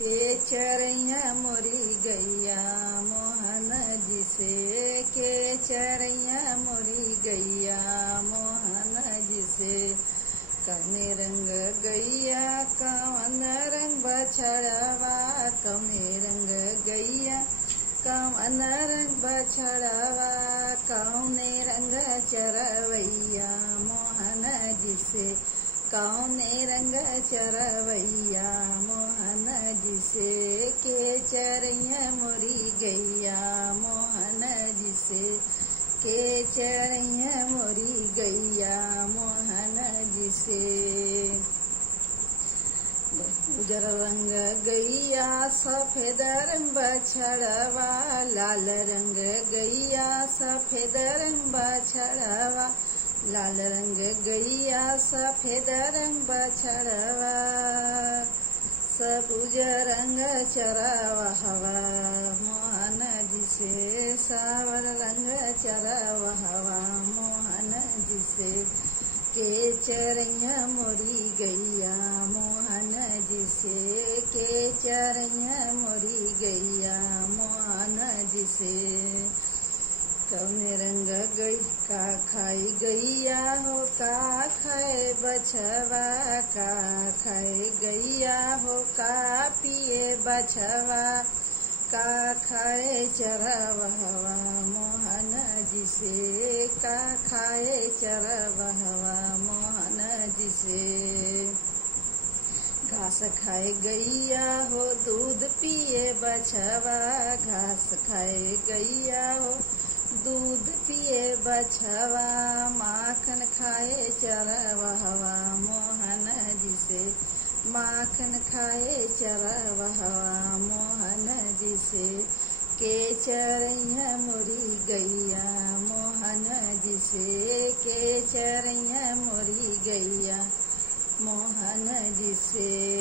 के चरैया मोरी गैया मोहन जी से, के चरैया मोरी गैया मोहन जी से। कौने रंग गैया कौन रंग बछड़वा, कौने रंग गैया कौन रंग बछड़वा, कौने रंग चरवैया मोहन जी से, कौने रंग चरवैया मोहन जी से। के चरैया मोरी गैया मोहन जी से, के चरैया मोरी गैया मोहन जी से। उजर रंग गैया सफेद रंग बछड़वा, लाल रंग गैया सफेद रंग बछड़वा, लाल रंग गैया सफेद रंग बछड़वा। सबुज रंग चरावा हवा मोहन जी से, सावर रंग चरावा हवा मोहन जी से। के चरैया मोरी गैया मोहन जी से, के चरैया मोरी गैया मोहन जी से। कौने रंग गई का खाई गैया हो, का खाए बछवा, का खाए गैया हो, का पिए बछवा, का खाए चरवहवा मोहन जी से, का खाए चरवहवा मोहन जी से। घास खाए गैया हो, दूध पिए बछवा, घास खाए गैया हो, दूध पिए बछवा, माखन खाए चरवहवा मोहन जी से, माखन खाए चरवहवा मोहन जी से। के चरैया मोरी गैया मोहन जी से, के चरैया मोरी गैया मोहन जी से।